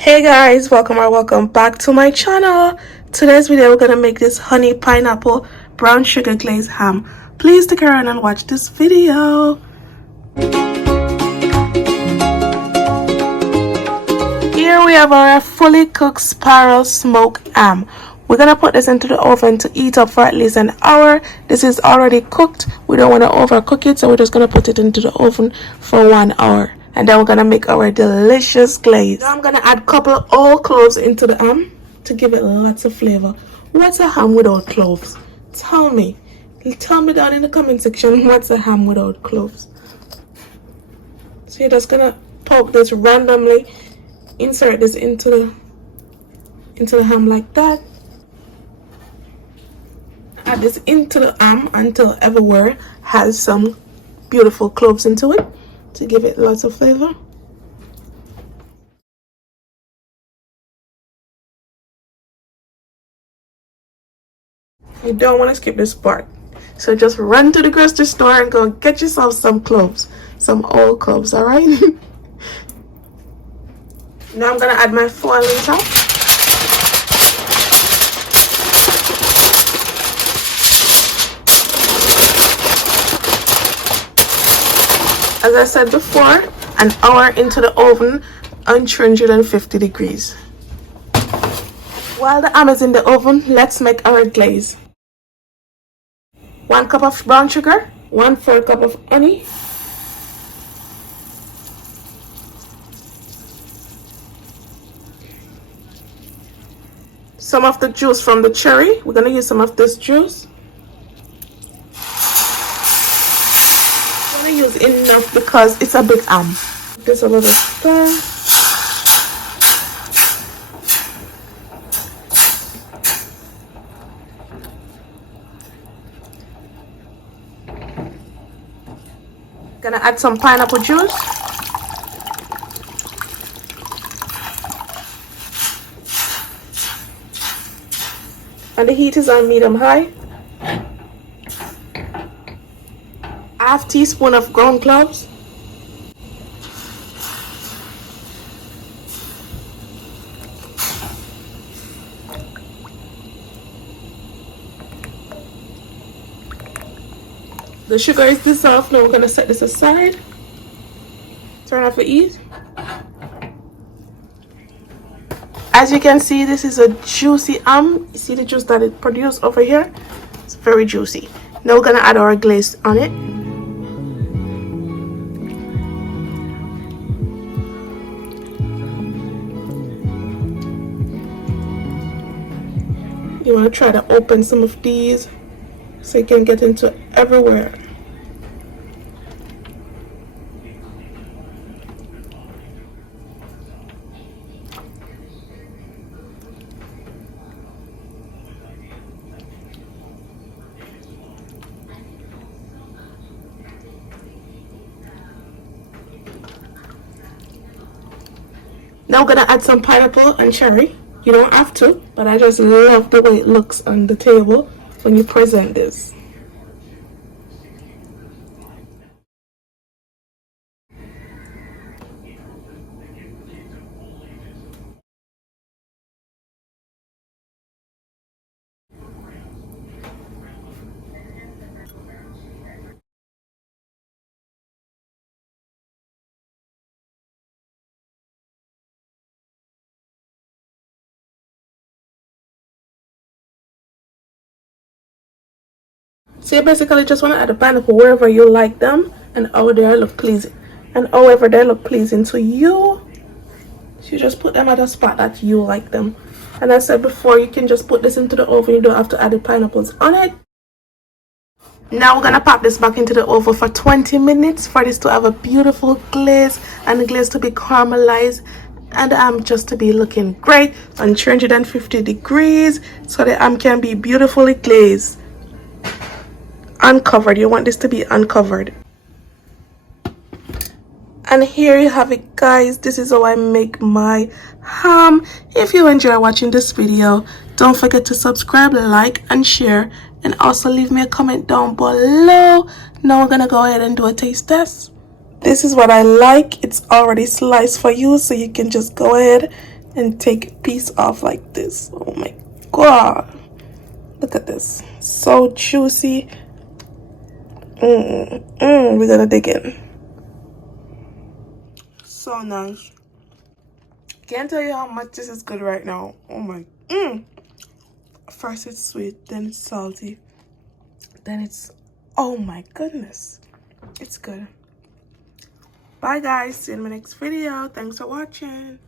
Hey guys, welcome back to my channel. Today's video we're gonna make this honey pineapple brown sugar glazed ham. Please stick around and watch this video. Here we have our fully cooked spiral smoked ham. We're gonna put this into the oven to heat up for at least an hour. This is already cooked. We don't want to overcook it, so we're just gonna put it into the oven for 1 hour. And then we're gonna make our delicious glaze. Now I'm gonna add a couple whole cloves into the ham to give it lots of flavor. What's a ham without cloves? Tell me down in the comment section, what's a ham without cloves? So you're just gonna poke this randomly, insert this into the ham like that. Add this into the ham until everywhere has some beautiful cloves into it to give it lots of flavor. You don't want to skip this part, so just run to the grocery store and go get yourself some cloves, some old cloves. All right. Now I'm gonna add my foil on top. As I said before, an hour into the oven on 350 degrees. While the ham is in the oven, let's make our glaze. 1 cup of brown sugar, 1/4 cup of honey, some of the juice from the cherry. We're gonna use some of this juice. Use enough because it's a big ham. Just a little stir. Gonna add some pineapple juice. And the heat is on medium high. 1/2 teaspoon of ground cloves, the sugar is dissolved. Now we're going to set this aside, turn off the heat. As you can see, this is a juicy ham. You see the juice that it produced over here? It's very juicy. Now we're going to add our glaze on it. You want to try to open some of these so you can get into everywhere. Now we're going to add some pineapple and cherry. You don't have to, but I just love the way it looks on the table when you present this. So you basically just want to add a pineapple wherever you like them and however they look pleasing. To you, so you just put them at a spot that you like them. And I said before, you can just put this into the oven. You don't have to add the pineapples on it. Now we're gonna pop this back into the oven for 20 minutes for this to have a beautiful glaze and the glaze to be caramelized and the ham just to be looking great on 350 degrees so the ham can be beautifully glazed. Uncovered. You want this to be uncovered. And here you have it, guys. This is how I make my ham. If you enjoy watching this video, don't forget to subscribe, like and share, and also leave me a comment down below. Now we're gonna go ahead and do a taste test. This is what I like. It's already sliced for you, so you can just go ahead, and take a piece off like this. Oh my god, look at this, so juicy. We're gonna dig in. So nice. Can't tell you how much this is good right now. Oh my. First it's sweet, then it's salty, then it's, oh my goodness, it's good. Bye guys, see you in my next video. Thanks for watching.